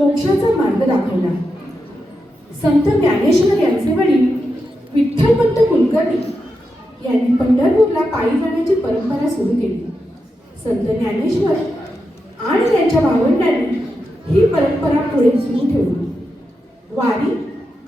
मोक्षाचा मार्ग दाखवला. संत ज्ञानेश्वर यांचे वडील विठ्ठलपंत कुलकर्णी यांनी पंढरपूरला पायी जाण्याची परंपरा सुरू केली. संत ज्ञानेश्वर आणि त्यांच्या भावंडांनी ही परंपरा पुढे सुरू ठेवली. वारी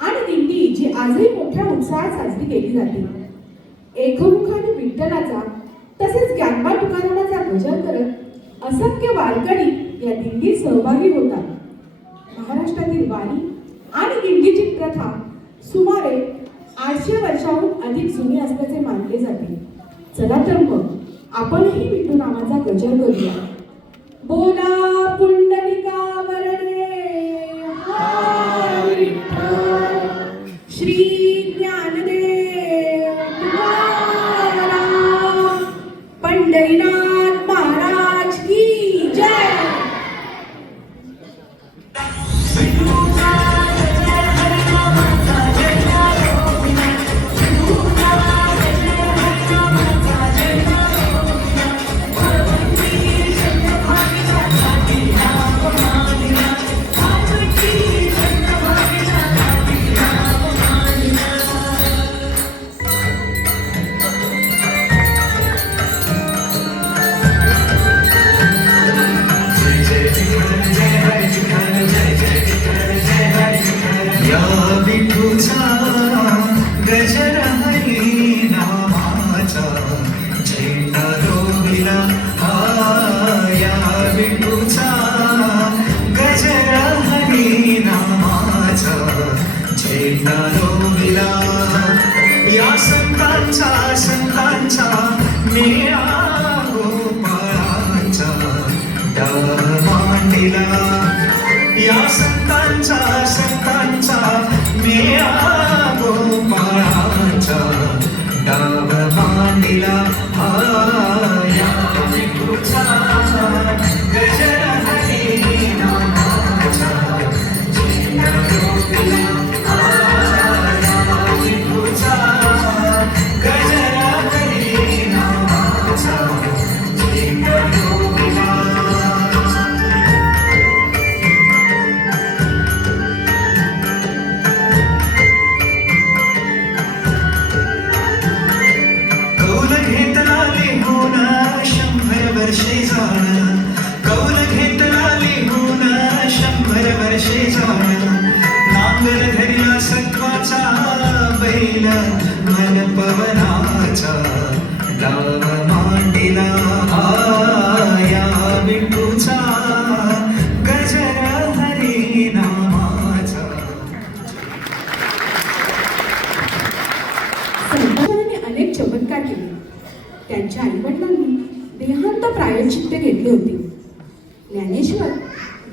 आणि दिंडी जी आजही मोठ्या उत्साहात साजरी केली जाते. एकमुखाने विठ्ठलाचा तसेच ज्ञानबा तुकारामाचा भजन करत असंख्य वारकरी या दिंडीत सहभागी होतात. महाराष्ट्रातील वारी आणि दिंडीची प्रथा सुमारे 800 वर्षाहून अधिक जुनी असल्याचे मानले जाते. चला तर मग आपणही विठू नामाचा गजर करूया. बोला पुंडलिका वरदे हरी विठ्ठल, श्री ज्ञानदेव तुकाराम, पंढरीनाथ महाराज की जय. या संतांचा मेळा गोपाळांचा डाव मांडिला. या संतांचा मेळा गोपाळांचा डाव मांडिला. या विठूचा गजर हरी नामाचा झेंडा रोविला. नांगर धरिया सत्वाचा बैल मन पवनाचा डाव मांडिला. या विठूचा गजर हरी नामाचा. संतांनी अनेक चमत्कार केले. त्यांच्या आईवडिलांनी देहांत प्रायश्चित्त घेतले होते. ज्ञानेश्वर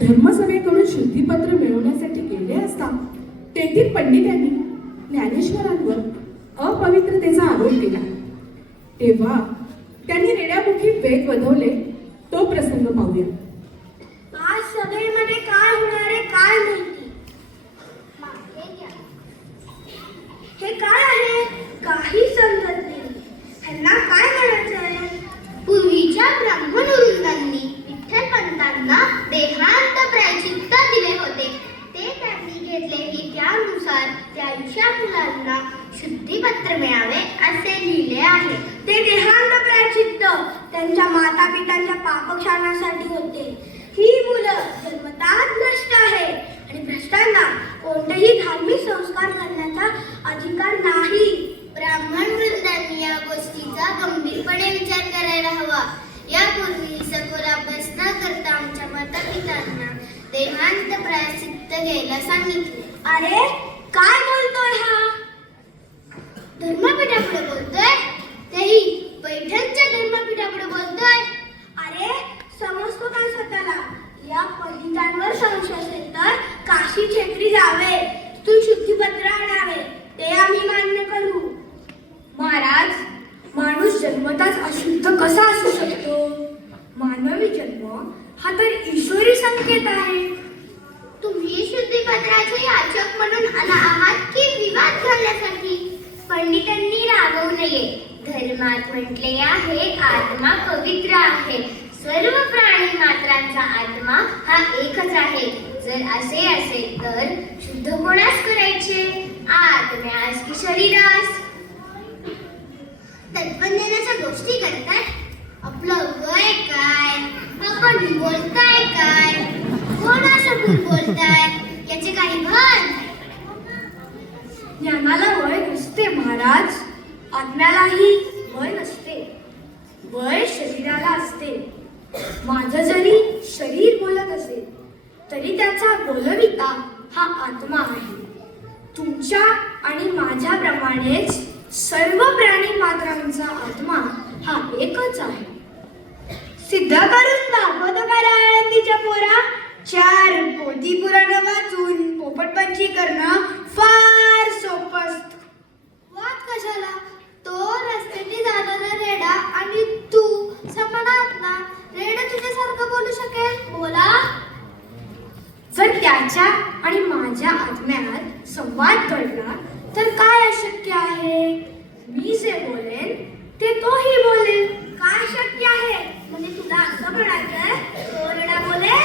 धर्मसभेकडून शुद्धीपत्र मिळवण्यासाठी गेले असता तेथील पंडितांनी ज्ञानेश्वरांवर अपवित्रतेचा आरोप केला. तेव्हा त्यांनी रेड्यामुखी वेग वधवले. तो प्रसंग पाहूया. आज सभेमध्ये काय होणार आहे काय माहिती. हे काय आहे काही समजत नाही. ह्यांना काय म्हणायचं आहे. पूर्वीच्या ब्राह्मण वृंदांनी विठ्ठलपंतांना देहांत प्रायश्चित्त दिले होते. ते त्यांनी घेतले की त्यानुसार त्यांच्या मुलांना शुद्धीपत्र मिळावे असे लिहिले आहे. ते देहांत प्रायश्चित्त त्यांच्या माता पित्यांच्या पापक्षालनासाठी होते. ही मुलं जन्मतःच भ्रष्ट आहे आणि भ्रष्टांना कोणतेही धार्मिक संस्कार करण्याचा अधिकार नाही. ब्राह्मण वृंदांनी या गोष्टीचा गंभीरपणे विचार करायला हवा. यापूर्वी सखोल अभ्यास न करता आमच्या माता पित्यांना देहांत प्रायश्चित्त घ्यायला सांगितले. अरे काय बोलतोय हा. धर्मपीठापुढे बोलतोय, तेही पैठणच्या धर्मपीठापुढे बोलतोय. अरे समजतो काय स्वतःला. या पंडितांवर संशय असेल तर काशी क्षेत्री जावे, तू शुद्धीपत्र आणावे, ते आम्ही मान्य करू. महाराज, माणूस जन्मताच अशुद्ध कसा असू शकतो. मानवी जन्म हा तर ईश्वरी संकेत आहे. तुम्ही शुद्धीपत्राचे याचक म्हणून आला आहात की विवाद घालण्यासाठी. पंडितांनी रागवू नये. धर्मात म्हटले आहे आत्मा पवित्र आहे. सर्व प्राणी मात्रांचा आत्मा हा एकच आहे. जर जर असे असेल तर शुद्ध कोणास करायचे, आत्म्यास की शरीरास? तत्वज्ञानाच्या गोष्टी करतात आपलं वय काय, आपण बोलताय काय, कोणासमोर बोलताय याचे काही भान नाही. ज्ञानाला वय नसते महाराज, आत्म्यालाही वय नसते. वय शरीराला असते. माझं जरी शरीर बोलत असेल तरी त्याचा बोलविता हा आत्मा आहे. तुमच्या आणि माझ्याप्रमाणेच सर्व प्राणी मात्रांचा आत्मा हा एकच आहे. सिद्ध करून दाखवतो का आळंदीच्या पोरा? 4 पोथी पुराण वाचून पोपटपंची करणं फार सोपं असतं. वाद कशाला? तो रस्त्याने जाणारा रेडा आणि तू समानात ना. रेडा तुझ्यासारखं बोलू शकेल? बोला. जर त्याच्या आणि माझ्या आत्म्यात संवाद घडला तर काय अशक्य आहे? मी जे बोलेन ते तोही बोलेल. काय शक्य आहे? म्हणजे तुला असं म्हणायचंय तो रेडा बोले?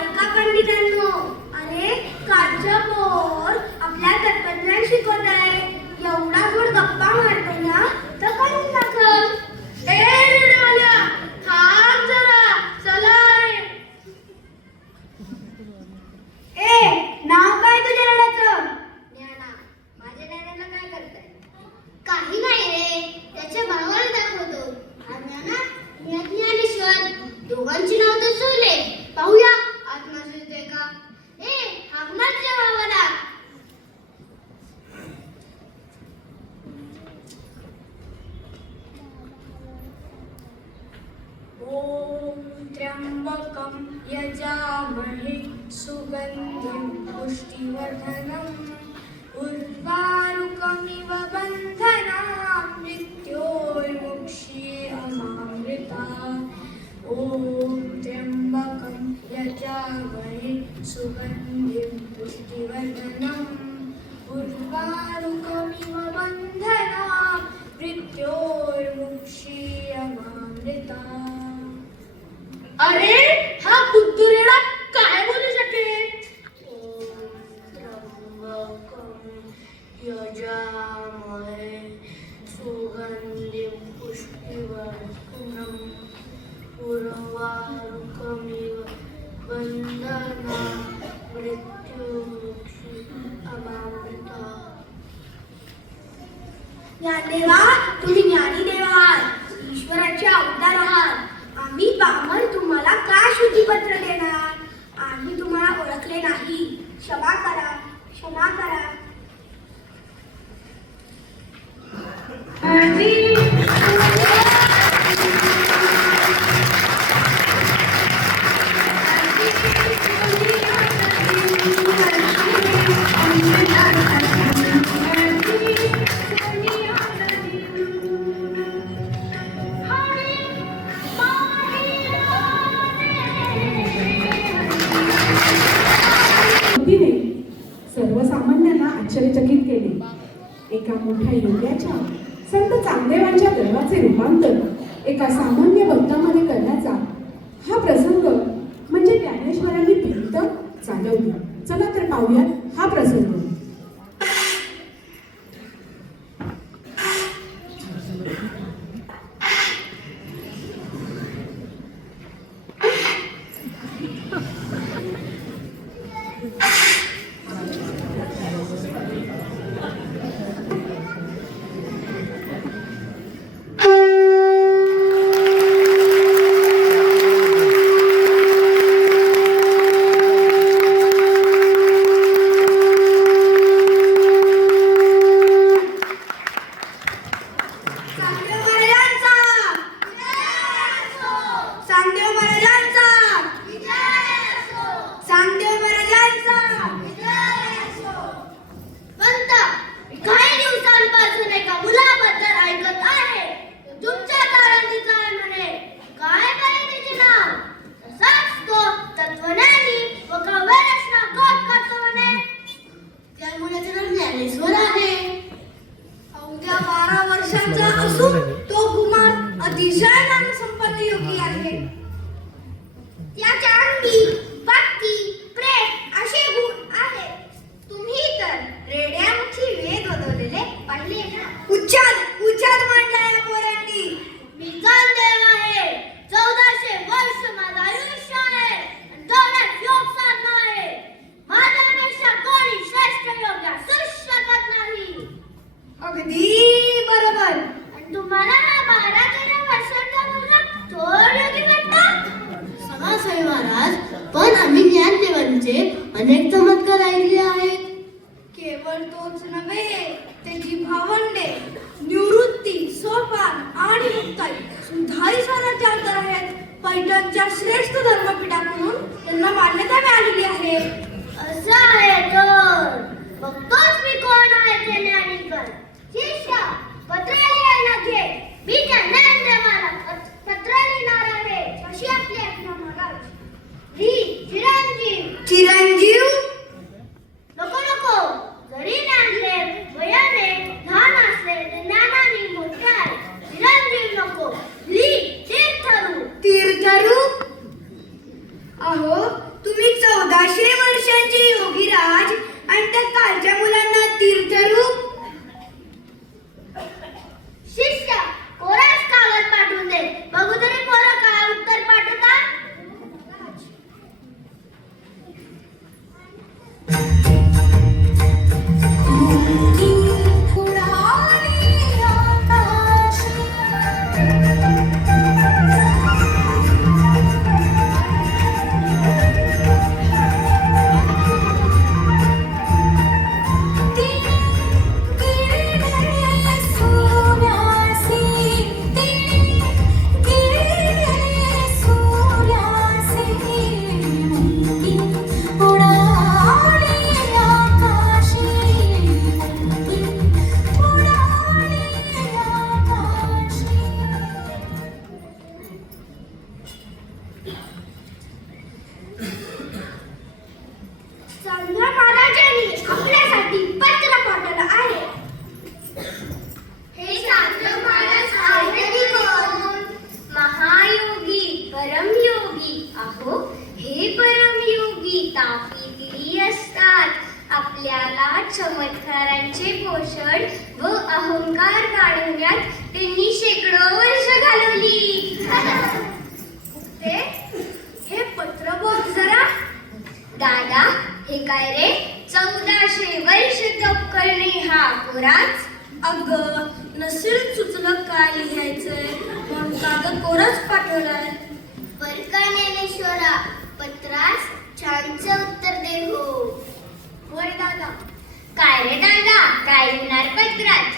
ऐका पंडितांनो, अरे कालचं पोर आपल्या तत्वज्ञान शिकवत आहे. एवढा गोड गप्पा मारतो ना तर काही नका. ए रेडावाल्या, थांब जरा, चला रे. ए, नाव काय तुझ्या रेड्याचं? ज्ञाना. माझ्या ज्ञानाला काय करताय? काही नाही रे, त्याच्या भावाला दाखवतो. हा ज्ञाना, मी ज्ञानेश्वर. दोघांची नाव तर जुळले. पाहूया आत्मा जुळतोय का. ए, हाक मार तुझ्या भावाला. ओम त्र्यंबकं यजामहे सुगंधिं पुष्टिवर्धनम् उर्वारुकमिव बन्धनान् मृत्योर्मुक्षीयमामृतात्. ओम त्र्यंबकं यजामहे सुगंधिं पुष्टिवर्धनम् उर्वारुकमिव बन्धनान् मृत्योर्मुक्षीयमामृतात्. अरे हा बुद्धुरेडा काय बोलू शकेल? ओम त्र्यंबकं यजामहे सुगंधिं पुष्टिवर्धनम् उर्वारुकमिव बन्धनान् मृत्योर्मुक्षीयमामृतात्. ज्ञानदेवा, तुम्ही ज्ञानी देव आहात, ईश्वराचे अवतार आहात. आम्ही बामण तुम्हाला काय शुद्धीपत्र देणार? आम्ही तुम्हाला ओळखले नाही. क्षमा करा, क्षमा करा. तिने सर्वसामान्यांना आश्चर्यचकित केले. एका मोठ्या योग्याच्या संत चांगदेवांच्या गर्वाचे रूपांतर एका सामान्य भक्तामध्ये करण्याचा हा प्रसंग म्हणजे ज्ञानेश्वरांनी भिंत चालवली. चला तर पाहूया हा प्रसंग. अनेक चमत्कार ऐकले आहेत. केवळ तोच नव्हे, त्याची भावंडे निवृत्ती, सोपान आणि मुक्ताई सुद्धाही स्वराज्य अवतार आहेत. पैठणच्या श्रेष्ठ धर्मपीठाकडून त्यांना मान्यता मिळालेली आहे. असं आहे तर बघतोच मी कोण आहे ते ज्ञानीकर. शिष्य पत्र लिहायला घे. मी ज्ञानेंद्र महाराज पत्र लिहिणार आहे. अशी आपली आज्ञा महाराज. चिरंजीव. चिरंजीव नको नको. जरी ज्ञानदेव वयाने लहान असले तरी ज्ञानाने मोठे आहे. चिरंजीव नको. तीर्थरूप. तीर्थरूप. अहो, तुम्ही 1400 वर्षांचे योगीराज आणि त्या कालच्या मुलांना तीर्थरूप. शिष्य कोरास कागद पाठवून दे. बघू तरी पोरं काय उत्तर पाठवतात. संध्या महाराजांनी आपल्यासाठी पत्र पाठवलं आहे. हे सांगतो महाराज आहेत कोण? महायोगी, परमयोगी. अहो, हे परमयोगी तापीगिरी असतात. आपल्याला चमत्कारांचे पोषण व अहंकार काढवण्यात त्यांनी शेकडो वर्ष घालवली. ते हे पत्र बघ जरा. दादा, हे काय रे? 1400 वर्ष तप करणे हा कोराच? अगं, नसेल सुचलं काय लिहायचंय म्हणून कागद कोराच पाठवलाय. बर का ज्ञानेश्वरा, पत्रास छानचं उत्तर दे हो. होय दादा. काय रे दादा, काय लिहिणार पत्रात?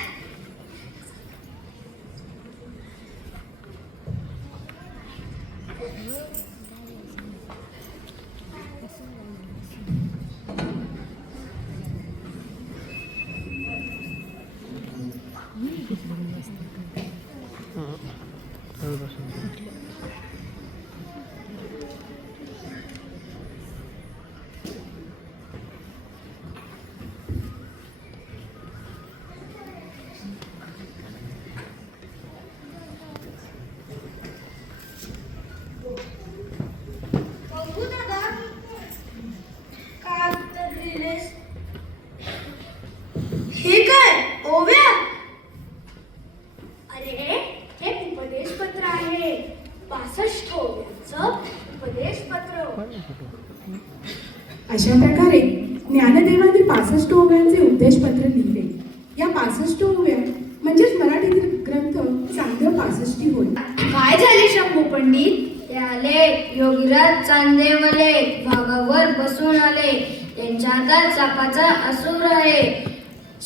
बघू दादा, काय उत्तर लिहिलेस? हे काय ओव्या? अरे, हे उपदेश पत्र आहे. 65 ओव्यांचं उपदेश पत्र. अशा प्रकारे ज्ञानदेवाने 65 ओव्यांचे उद्देशपत्र लिहिले. या 65 ओव्या म्हणजेच मराठीतील ग्रंथ चांगदेव 65 होय. काय झाले शंभू पंडित? ते आले योगीराज चांदेवले भागावर बसून आले. त्यांच्या हातात चापाचा असूर आहे.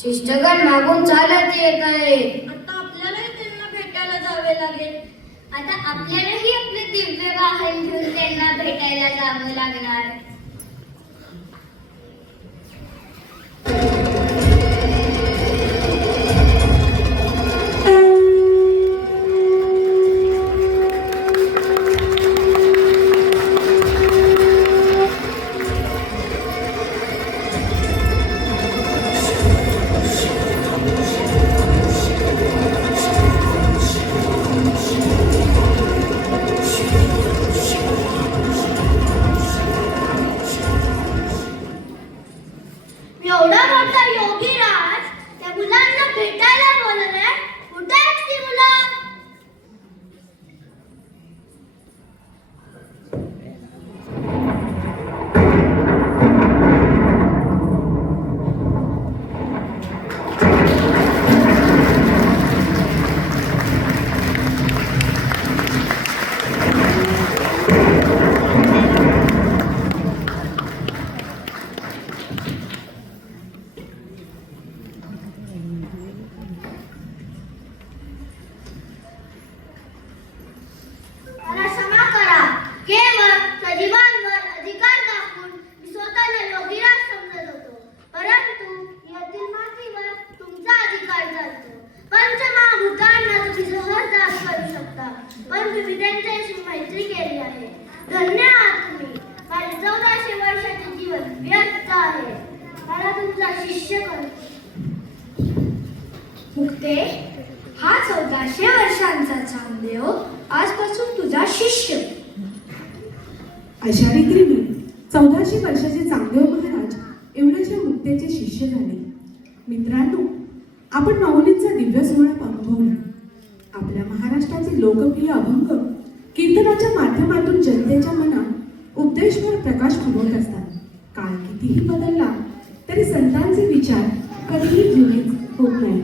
शिष्टगण मागून चालत येत आहे. आता आपल्यालाही त्यांना भेटायला जावे लागेल. आता आपल्यालाही आपले दिव्य वाहन घेऊन त्यांना भेटायला जावं लागणार. आहे. मला तुमचा शिष्य कर. मुक्ते, हा 1400 वर्षांचा चांगदेव आजपासून तुझा शिष्य. अशा रीतीने 1400 वर्षाचे चांगदेव महाराज एवढ्याच्या मुक्तेचे शिष्य झाले. मित्रांनो, आपण माऊलींचा दिव्य सोहळा अनुभवला. आपल्या महाराष्ट्राचे लोकप्रिय अभंग कीर्तनाच्या माध्यमातून जनतेच्या मनात उपदेशभर प्रकाश फुलवत असतात. काळ कितीही बदलला तरी संतांचे विचार कधीही जुनेच होत नाही.